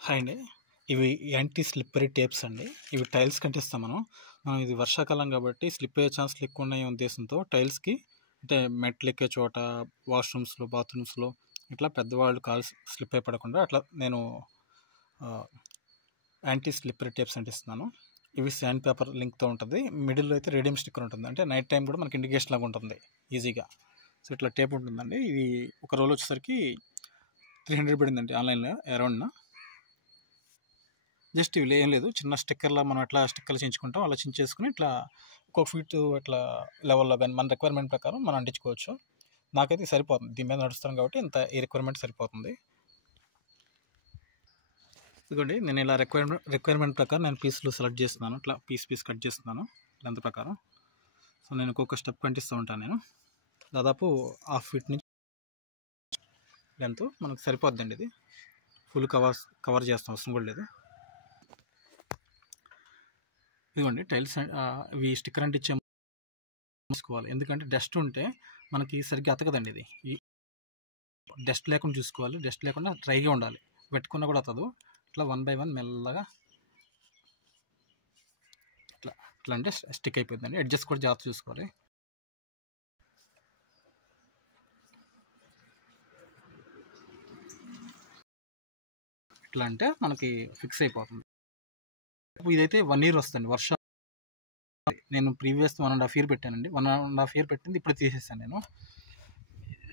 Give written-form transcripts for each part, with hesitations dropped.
Hi అండి. ఇవి anti slippery tapes అండి. ఇవి టైల్స్‌కి అంటిస్తాం మనం. ఇది వర్షాకాలం కాబట్టి స్లిప్ అయ్యే ఛాన్స్‌లు ఎక్కువున్నాయనే ఉద్దేశంతో టైల్స్‌కి అంటే మెట్లెక్కే చోట, వాష్‌రూమ్స్‌లో, బాత్రూమ్స్‌లో ఇట్లా పెద్దవాళ్ళు కాలు స్లిప్ అయి పడకుండా అట్లా నేను యాంటీ స్లిప్పరీ టేప్స్ అంటిస్తున్నాను. ఇవి శాండ్ పేపర్ లింక్‌తో ఉంటది. మిడిల్‌లో అయితే రేడియం స్టిక్కర్ ఉంటుంది. అంటే నైట్ టైం కూడా మనకి ఇండికేషన్ లాగా ఉంటుంది ఈజీగా. సో, ఇట్లా టేప్ ఉంటుందండి. ఇది ఒక రోల్ వచ్చేసరికి 300 పడిందండి ఆన్‌లైన్‌లో అరౌండ్‌న. జస్ట్ ఇవి ఏం లేదు, చిన్న స్టిక్కర్లా మనం ఎట్లా స్టిక్కర్లు చించుకుంటాం అలా చించేసుకుని ఇట్లా ఒక్కొక్క ఫీట్ అట్లా లెవెల్లో కానీ మన రిక్వైర్మెంట్ ప్రకారం మనం అంటించుకోవచ్చు. నాకైతే సరిపోతుంది, దీని మీద నడుస్తాను కాబట్టి ఇంత ఈ రిక్వైర్మెంట్ సరిపోతుంది. ఇదిగోండి, నేను ఇలా రిక్వైర్మెంట్ ప్రకారం నేను పీసులు సెలెక్ట్ చేస్తున్నాను. ఇట్లా పీస్ కట్ చేస్తున్నాను లెంత్ ప్రకారం. సో నేను ఒక్కొక్క స్టెప్ అంటిస్తూ ఉంటాను. నేను దాదాపు హాఫ్ ఫీట్ నుంచి లెంత్ మనకు సరిపోద్దండి. ఇది ఫుల్ కవర్ చేస్తాం, అవసరం కూడా లేదు. ఇదిగోండి టైల్స్, ఇవి స్టిక్కర్ అంటించే చూసుకోవాలి, ఎందుకంటే డస్ట్ ఉంటే మనకి సరిగ్గా అతకదండి. ఇది ఈ డస్ట్ లేకుండా చూసుకోవాలి, డస్ట్ లేకుండా డ్రైగా ఉండాలి. పెట్టుకున్నా కూడా అతదు. ఇట్లా 1 బై 1 మెల్లగా ఇట్లా అంటే స్టిక్ అయిపోతుందండి. అడ్జస్ట్ కూడా జాగ్రత్త చూసుకోవాలి. ఇట్లా అంటే మనకి ఫిక్స్ అయిపోతుంది. ఇదైతే 1 ఇయర్ వస్తుంది. వర్షం నేను ప్రీవియస్ 1.5 ఇయర్ పెట్టానండి. 1.5 ఇయర్ పెట్టింది ఇప్పుడు తీసేసాను నేను.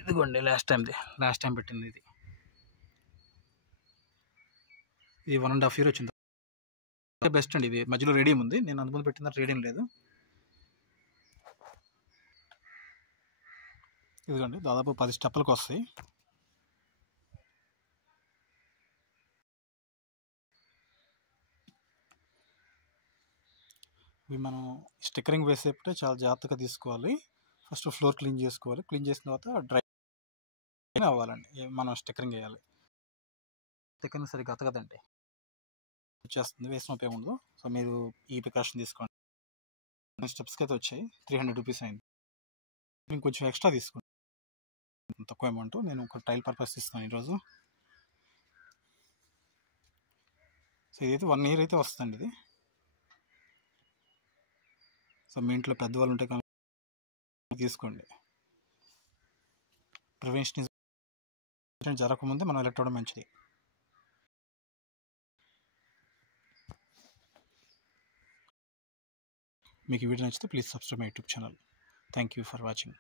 ఇదిగోండి లాస్ట్ టైం పెట్టింది ఇది 1.5 ఇయర్ వచ్చింది. బెస్ట్ అండి. ఇది మధ్యలో రేడియం ఉంది, నేను అందుముందు పెట్టిన రేడియం లేదు. ఇదిగోండి దాదాపు 10 స్టెప్పులకు వస్తాయి. ఇవి మనం స్టిక్కరింగ్ వేసేటప్పుడే చాలా జాగ్రత్తగా తీసుకోవాలి. ఫస్ట్ ఫ్లోర్ క్లీన్ చేసుకోవాలి. క్లీన్ చేసిన తర్వాత డ్రై అవ్వాలండి, మనం స్టిక్కరింగ్ వేయాలి. స్టిక్కరింగ్ సరిగ్గా అతకదండి, వచ్చేస్తుంది, వేసిన ఉపయోగం ఉండదు. సో మీరు ఈ ప్రికాషన్ తీసుకోండి. స్టెప్స్కి అయితే వచ్చాయి, 300 రూపీస్ అయింది. నేను కొంచెం ఎక్స్ట్రా తీసుకోండి, తక్కువ అమౌంట్. నేను ఒక టైల్ పర్పస్ ఇస్తాను ఈరోజు. సో ఇదైతే 1 ఇయర్ అయితే వస్తుందండి ఇది. సో మీ ఇంట్లో పెద్దవాళ్ళు ఉంటే తీసుకోండి. ప్రివెన్షన్ జరగకముందే మనం ఎలక్ట్రవడం మంచిది. మీకు ఈ వీడియో నచ్చితే please subscribe my YouTube channel. Thank you for watching.